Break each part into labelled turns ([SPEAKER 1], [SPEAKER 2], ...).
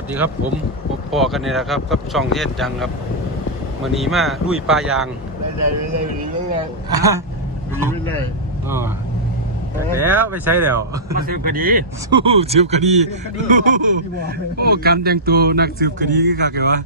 [SPEAKER 1] วัสดีครับผมพบพอกันนี่แหละครับกับช่องเทียนจังครับมื้อนี้มาลุยปลายาง
[SPEAKER 2] ไม่ได้
[SPEAKER 1] อ๋อแล้วไปใช้แล้ว
[SPEAKER 3] มาสืบคดี
[SPEAKER 1] สู้สืบคดีโอ้การแต่งตัวนักสืบคดีคือคักไงวะ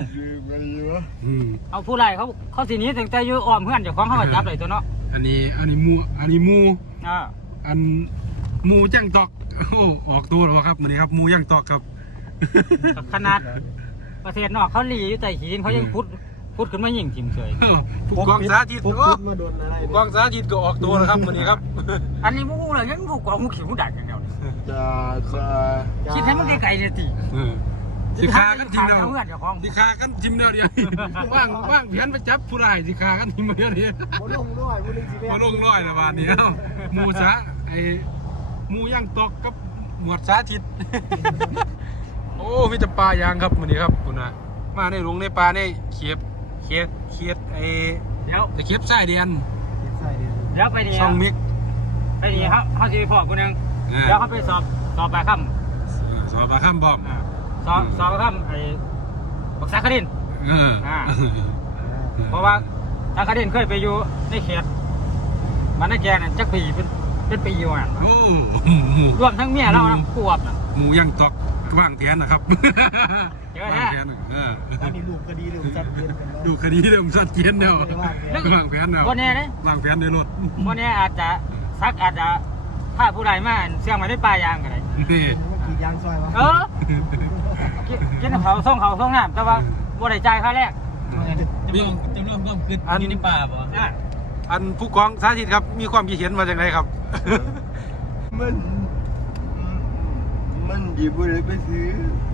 [SPEAKER 3] เอาผู้ไล่เขาสินี้ตั้งแต่อยู่อ้อมเพื่อนเจ้าของเขาก็จับเลยตัวเนาะ
[SPEAKER 1] อันนี้หมูอันหมูย่างตอกโอ้ออกตัวแล้วครับมื้อนี้ครับหมูย่างตอกครับ
[SPEAKER 3] ขนาดประเทศนอกเขาหลีอยู่ใต้หินเขายังพุดขึ้นมายิงทิ่มเฉย
[SPEAKER 1] ผู้กองสาธิตผู้กองสาธิตก็ออกตัวแล้วครับมื้อนี้ครับ
[SPEAKER 3] อันนี้มูเลยยังผู้กองมูขิวมูดักอย่างเดียว
[SPEAKER 2] จะ
[SPEAKER 3] คิดให้มันไกลๆเลยติ
[SPEAKER 1] สิคากันทิมเดียว
[SPEAKER 3] เพื่อนเจ้าของ
[SPEAKER 1] สิคากันทิมเดียวเดียวว่างเพียนไปจับผู้ร้ายสิคากันทิมเดียวเดียว มาลงร้อยละบาทนี้ครับหมูสาหมูย่างตอกกับหมวดสาธิต โอ้มีแต่ปลายางครับวันนี้ครับคุณนะมาในหลวงในปลาในเขียด
[SPEAKER 3] เดี๋ยว
[SPEAKER 1] จะเขียบไส้เดียน
[SPEAKER 3] ไปดี
[SPEAKER 1] ช่องมิก
[SPEAKER 3] ไปดีเขาจะไปพอกูนึงเดี๋ยวเขาไปสอบปลายค่ำ
[SPEAKER 1] สอบปลาข้ามบอก
[SPEAKER 3] สอบปลายค่ำบักษาคดิน เพราะว่าทางคดินเคยไปอยู่ในเขตมันในแกนั่นจักปีเป็นปีอยู่อ่ะ
[SPEAKER 1] โอ้
[SPEAKER 3] รวมทั้งเมียเราขวบน่ะ
[SPEAKER 1] หมูย่างตอกว่างแทนนะครับ
[SPEAKER 3] เยอะ
[SPEAKER 1] ว่าง
[SPEAKER 3] แท้
[SPEAKER 1] แทน
[SPEAKER 2] อันนี้ลูกคดีเรื่องจัดเรียนกัน
[SPEAKER 1] ดูคดีเริ่มสัดเกียนแล้วว่างแผนแล้ว
[SPEAKER 3] วันนี้เลย
[SPEAKER 1] ว่างแผนในรถ
[SPEAKER 3] วันนี้อาจจะถ้าผู้ใดมาเสี่ยงมาได้ปลายางกันเลย
[SPEAKER 1] นี่
[SPEAKER 2] กี่ยางซอยวะ
[SPEAKER 3] กินเขาส่งน้ำแต่ว่าบ่ได้จ่ายค่าแรก
[SPEAKER 2] จำลองร่วมขึ้นอยู่ในป่าป่ะ
[SPEAKER 1] อันผู้กองสาธิตครับมีความคิดเห็นมาจากไหนครับ
[SPEAKER 2] มันดีบุเลยไปซื้อ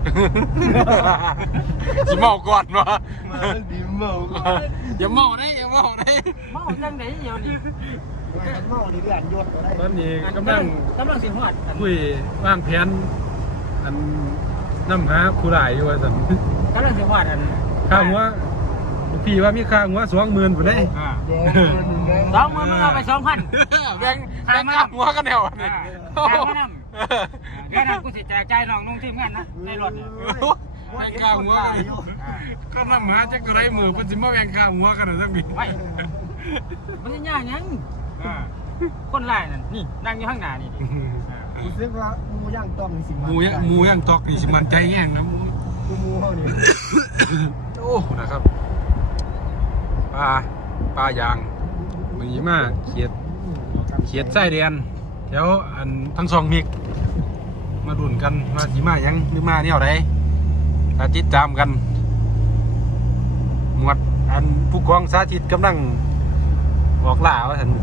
[SPEAKER 1] สิเมาก่อนวะ
[SPEAKER 2] มันดีเมา
[SPEAKER 1] อย่าเมาได้อย่าเมาได้
[SPEAKER 3] เมาจังไหนเดี๋ยวนี้
[SPEAKER 2] เมาดีเดือนยศก็ได้
[SPEAKER 1] ตอนนี้กำลัง
[SPEAKER 3] สิฮอด
[SPEAKER 1] คุยวางแผนอันนำหาผู้ร้ายอยู่ว่าสัน
[SPEAKER 3] กำลังสิฮอดอัน
[SPEAKER 1] ข้างว่าพี่ว่ามีข้างว่า20,000ผู้ใด
[SPEAKER 3] 20,000มึงเอาไป2,000
[SPEAKER 1] แบ่งข้างหัวกันแนวอันนี้
[SPEAKER 3] แค่นั้นกูสิแจกจ่ายน้องนุ่งทีมงานนะในรถเนี่ย
[SPEAKER 1] แบ่งข้างหัวกันก็นำหาจักไรมือเพิ่นสิมาแบ่งข้างหัวกันน่ะจังมี
[SPEAKER 3] ไว้มันจะยากยังคนไล่นั่นนี่นั่งอยู่ข้างหน้านี่
[SPEAKER 2] รู้สึกว่ามูย่างต้องสิ
[SPEAKER 1] หมูย่างตอกนี่สิมันใจแห้งนะ
[SPEAKER 2] มูเขาเนี่ย
[SPEAKER 1] โอ้นะครับปลายางมีมากเขียดไส้เดียนแถวอันทั้งสองมิกมาดุนกันมาสีมายังหรือมาเนี่ยอะไรถ้าติดตามกันหมวดอันผู้กองสาธิตกำลังออกล่าว่าท่าน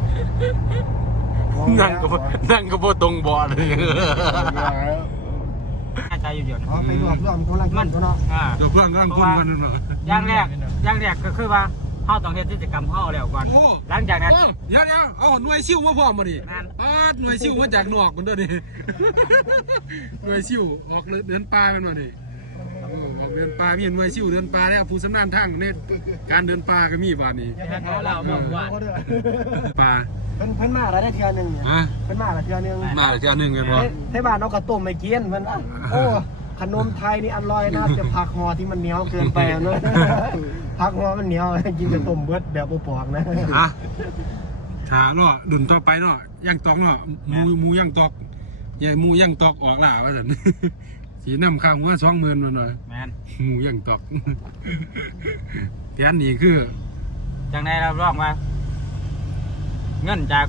[SPEAKER 1] นั่งก็บ่ตรงบ่อเลย
[SPEAKER 3] ใจอยู่เดียว
[SPEAKER 2] ไปรวบรวมกำลังมันตัวเนาะ
[SPEAKER 1] เดี๋ยวเพื่อนกำลังคนกันนั่นเหรอ
[SPEAKER 3] อย่างแรกก็คือว่าเขาต้องเฮ็ดกิจกรรมเขาแล้วก่อนหลังจากนั้น
[SPEAKER 1] เดี๋ยวเอาหน่วยซิ่วมาพร้อมมาดิหน่วยซิ่วมาจากนอกมันด้วยดิหน่วยซิ่วออกเดินป่ามันมาดิออกเดินป่ามีหน่วยซิ่วเดินป่าแล้วผู้ชำนาญทางเนี่ยการเดินป่าก็มีบ้านนี้ป่า
[SPEAKER 2] เพิ่นมาแล้วได้เทื่อนึงเนี่ยเพิ่นมาแล้วเทื่อนึง
[SPEAKER 1] มาเทื่อนึงกันบ่
[SPEAKER 2] ให้บ้านเอากระต้มไม่กินเพิ่นโอ้ขนมไทยนี่อร่อยนะแต่ผักห่อที่มันเหนียวเกินไปเนาะผักห่อมันเหนียวกินกระต้มเบิดแบบบ่ปอกนะ
[SPEAKER 1] ถาเนาะดุนต่อไปเนาะย่างตอกเนาะหมูย่างตอกใหญ่หมูย่างตอกออกล่าว่าซั่นสีน้ำข้าวหัว20,000มาหน่อย
[SPEAKER 3] แม่น
[SPEAKER 1] หมูย่างตอกแผนนี้คือ
[SPEAKER 3] จังได๋เราร้องว่าเงินจาก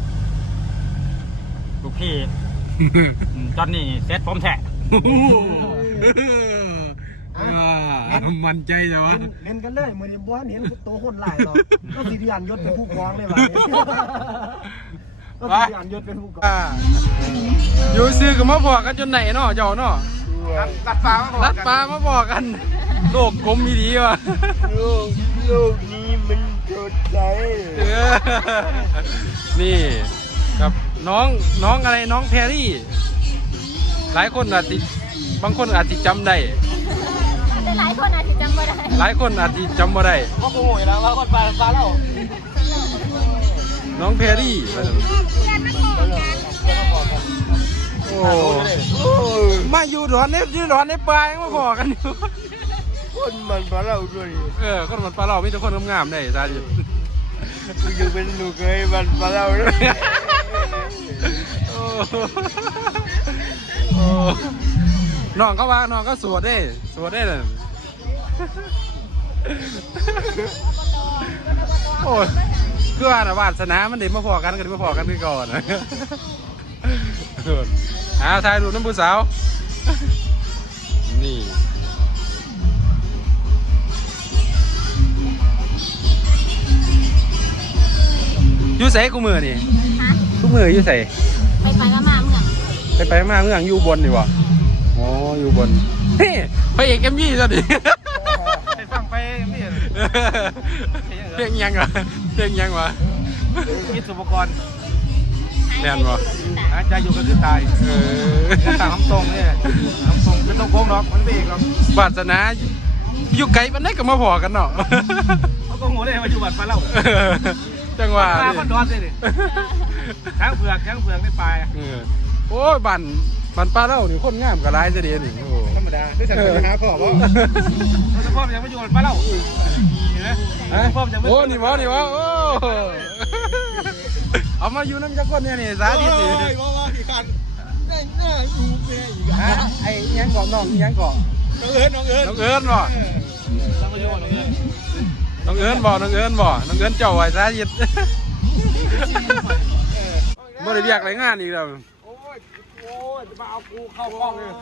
[SPEAKER 3] ลูกพี่ตอนนี้เซ็ตผมแท้
[SPEAKER 1] มันใจแต่ว่า
[SPEAKER 2] เล่นกันเลยมื้อนี้บ่เห็นโตคนหลายหรอกก็สิริยันยศเป็นผู้กองเลยบัดนี้ก็สิริยันยศเป็นผู้กอง
[SPEAKER 1] อยู่ซื้อกับมาบอกกันจนไหนเนาะเจ้าเนาะตัดปลาบอกกันโลกกลมดีว่ะ
[SPEAKER 2] โลกนี้มันสดใส
[SPEAKER 1] นี่กับน้องอะไรน้องแพรรี่หลายคนอาจจะบางคนอาจจะจำได้
[SPEAKER 4] หลายคนอาจจะจำไม่ได้
[SPEAKER 1] หลายคนอาจจะจำไม่ได้
[SPEAKER 3] ก็โง่แล้วว่าคนปลาแล้ว
[SPEAKER 1] น้องแพรรี่โอ้มาอยู่ดอนนี่ดอนในปลายมาพอกันอยู่
[SPEAKER 2] คนมันปลาเราด้วย
[SPEAKER 1] คนมันปลาเรามีแต่คนงามๆได้ซาดิ
[SPEAKER 2] กูยังเป็นลูกเคยมันปลาเราเลย
[SPEAKER 1] น้องเขาว่าน้องก็สวดได้เลยโอ้ยคือว่าน่ะวาสนามันเด็มาพอกันก็ได้มาพอกันคือก่อนนะถ่ายรูปน้ำผู้สาวนี่อยู่ใส่กูมือนี่
[SPEAKER 4] ฮะ
[SPEAKER 1] ทุกมืออยู่ใส่
[SPEAKER 4] ไปก็มาเมือง
[SPEAKER 1] ไปมาเมืองอยู่บนดีวะอ๋ออยู่บนเฮ้ยไปเอกเอ็มยี่ซะดิ
[SPEAKER 3] ไปฟังไปนี่
[SPEAKER 1] เพลงยังวะเพลงยังวะ
[SPEAKER 3] มีสุปกรณ์
[SPEAKER 1] แน่นวะ
[SPEAKER 3] อาจจะอยู่กันคือตายต่างคำตรงนี่คำตรงเป็นต้องโกงหรอกมันไม่เอกหรอก
[SPEAKER 1] วาสนาอยู่ไกลปันได้ก็มาพอกันเนาะ
[SPEAKER 3] เขาก็โง่ได้มาอยู่บัดปลาเล่า
[SPEAKER 1] จังหวะ
[SPEAKER 3] ปลาคนดอนเลยดิช้างเผือกได้ปลา
[SPEAKER 1] โอ้ยบันปลาเล่านี่คนงามกับร้ายจะดีนี่โอ้
[SPEAKER 3] ธรรมดาได้ฉันไปหาพ่อป่ะเราพ่อยังไม่อยู่บัดปลาเล่าพ่อยังไม่
[SPEAKER 1] โอ้นี่วะโอ้เอามาอยู่น้ำจักรคนเนี่ยนี่สาธิตดิ
[SPEAKER 2] ว่าพี่กันได้หน้าดูแม่อีก
[SPEAKER 1] ไอ้ยังเกาะน้องยังเกาะ
[SPEAKER 2] น้องเอิญ
[SPEAKER 1] น้องเอิญบ่
[SPEAKER 3] เราไม่อยู่บัดเลย
[SPEAKER 1] น้องเอิญเจ้าไว้สาธิตบ่ได้เรียกอะไรงานอีกแล้ว
[SPEAKER 2] โอ้ยจะมาเอากูเข้ากล้องเลย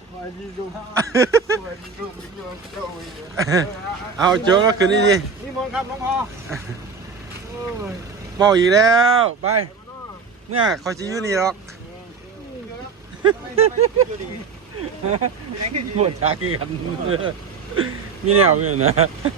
[SPEAKER 1] เอาโจ้ก็คืนนี้ดิ
[SPEAKER 2] นี่มนครับน้องพ่อ
[SPEAKER 1] เมาอีกแล้วไปเมื่อคอยจะอยู่นี่หรอกปวดขาเกินมีแนวเกินนะ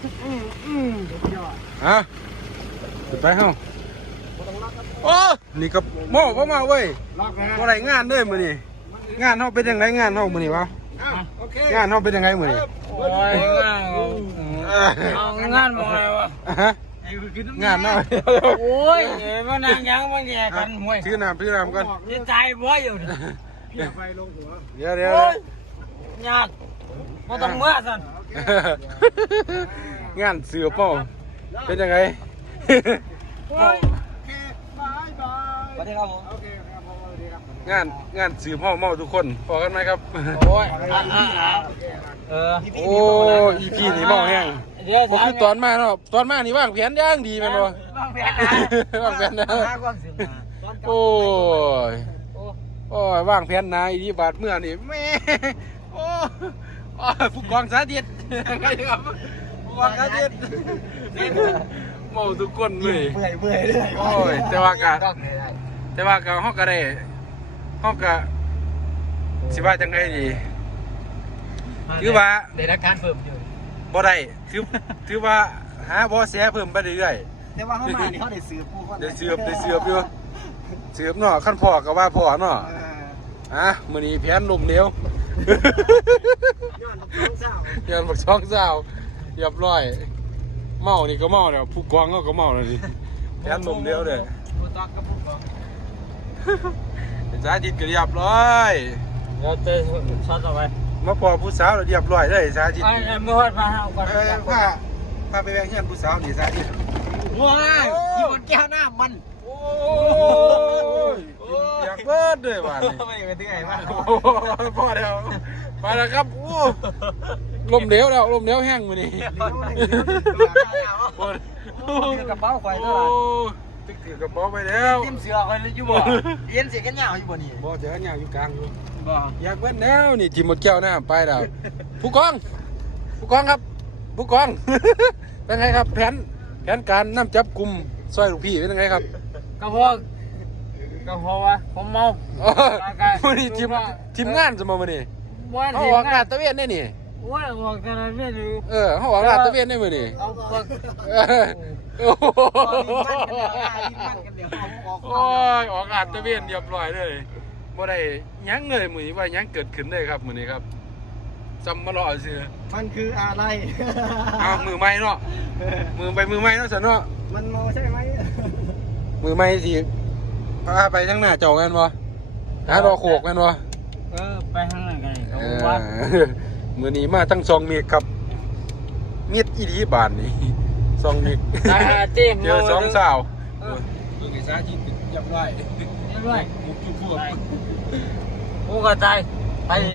[SPEAKER 1] ฮะไปเฮ้าโอ้นี่กับโม่พ่อมาเว้ยอะไรงานด้วยมือนี่งานเฮาเป็นยังไงงานเฮามือนี่วะงานเฮาเป็นยังไงมือนี่
[SPEAKER 3] โอ้ยงานมองอะไรวะ
[SPEAKER 1] งานเนาะ
[SPEAKER 3] โอ้ยมันนั่งยังมันแย่กันห่วย
[SPEAKER 1] ชื่อน้ำก่อน
[SPEAKER 3] นี่ตายบ่อยู่
[SPEAKER 1] เดี๋ยว
[SPEAKER 3] ญาติบ่ต้องเมื่อสั่น
[SPEAKER 1] งานเสือเปล่าเป็นยังไง
[SPEAKER 3] สวัสดีครับผม
[SPEAKER 1] งานสืบเมาทุกคนพอกันไหมครับ
[SPEAKER 3] โอ้ย
[SPEAKER 1] โอ้อีพีนี่เมาแห้ง
[SPEAKER 3] เดี๋ยว
[SPEAKER 1] ผมคือตอนมาเนาะตอนมานี่ว่างแผนย่างดีแม่นบ่
[SPEAKER 3] วางแผนนะ
[SPEAKER 1] ว่างแผนนะ
[SPEAKER 3] หาความเสื่อมนะ
[SPEAKER 1] โอ้ยว่างแผนนะอีดีบาทเมื่อนี่แม่โอ้ผู้กองสาธิตไงครับผู้กองสาธิตเมาทุกคนเลย
[SPEAKER 2] เมื่อยเลย
[SPEAKER 1] โอ้ยแต่ว่าก็เฮาก็ได้เฮาก็สิว่าจังไดดีคือว่า
[SPEAKER 3] ได้รับการเพิ่มอยู่
[SPEAKER 1] บ่ได้ถือว่าหาบ่แสเพิ่มไปเรื่อย
[SPEAKER 2] แต่ว่าเขามาเนี่ยเขาได้ซื้อผู้คน
[SPEAKER 1] ๆได้เสือบอยู่เสือบเนาะคันพ่อก็ว่าพ่อเนาะมื้อนี้แผนล้มเหลว
[SPEAKER 2] ย้อนบักสองสาว
[SPEAKER 1] ย้อนบักช่องเจ้าเรียบร้อยเมานี่ก็เมาแล้วผู้กองก็เมาแล้วนี่แผนล้มเหลวเด้อ
[SPEAKER 3] ผู้ตักกับผู้กอง
[SPEAKER 1] สาธิตก็เรียบร้อย
[SPEAKER 3] เดี๋ยวเจอช็อตต่อไป
[SPEAKER 1] มาพอผู้สาวแล้วเรียบร้อยเลยสาธิต
[SPEAKER 3] ไอ้เมื่อวานมาหาก่อน
[SPEAKER 1] พาไปแบ่งเงินผู้สาวนี่สาธิต
[SPEAKER 3] ว้ายที่มันแก้วหน้ามัน
[SPEAKER 1] โอ้ยอยากเบิดด้วยว่ะนี่
[SPEAKER 3] ไม่ไปที่ไหนมา
[SPEAKER 1] โอ้พอแล้วมาแล้วครับโอ้ลมเหลวแล้วลมเหลวแห้งมื้อนี้
[SPEAKER 3] คือกระเป๋าควาย
[SPEAKER 1] โอ้
[SPEAKER 3] เท่าไหร่
[SPEAKER 1] ตึกถือกระเป๋าไปแล้ว
[SPEAKER 3] จิ้มเสือควายอยู่บ่เย็นเสียกันยาวอยู่บ่นี่
[SPEAKER 1] บ่เจอกันยาวอยู่กลางอยู่
[SPEAKER 3] บ่
[SPEAKER 1] อยากเบิดแล้วนี่จิ้มหมดแก้วน้ำไปแล้วผู้กองครับผู้กอง เป็นไงครับแผนการนำจับกลุ่มซอยลูกพี่เป็นยังไงครับ
[SPEAKER 3] กระเพาะวะผมเมา
[SPEAKER 1] มื้อนี้ทีมงานจะมามื้อนี้
[SPEAKER 3] ว่า
[SPEAKER 1] เฮาออกลาดตระเวนได้นี่
[SPEAKER 3] ว่าออกกันไม่รู้
[SPEAKER 1] เฮาออกลาดตระเวนได้มื้อนี้
[SPEAKER 3] เอาเปิด
[SPEAKER 1] โอ้โห
[SPEAKER 2] กันเดี๋ยว
[SPEAKER 1] โอ้ยออกลาดตระเวนเรียบร้อยเลยบ่ได้หยังเลยมื้อนี้ว่าหยังเกิดขึ้นเลยครับมื้อนี้ครับจำมารอซื่อ
[SPEAKER 2] มันคืออะไร
[SPEAKER 1] เอามือใหม่เนาะมือใหม่เนาะซั่นเนาะ
[SPEAKER 2] มันโมใช่ไหม
[SPEAKER 1] มือใหม่สิพาไปทางหน้าเจ้ากันบ่หารอโขกแม่นวะ
[SPEAKER 3] ไปทางนั้นกัน
[SPEAKER 1] เอ
[SPEAKER 3] วั
[SPEAKER 1] อ
[SPEAKER 3] ด
[SPEAKER 1] มื้อนี้มาทั้ง2เมกครับเม็ดอีหลีบานนี่2เมก
[SPEAKER 3] เจ๊ง
[SPEAKER 1] เจอ2สาว
[SPEAKER 3] เออ
[SPEAKER 1] เพิ่งไอ้สาธิตยับได้
[SPEAKER 3] เรียบร้อย
[SPEAKER 1] มุกจุ๊บ
[SPEAKER 3] โอ้ก็ตายไป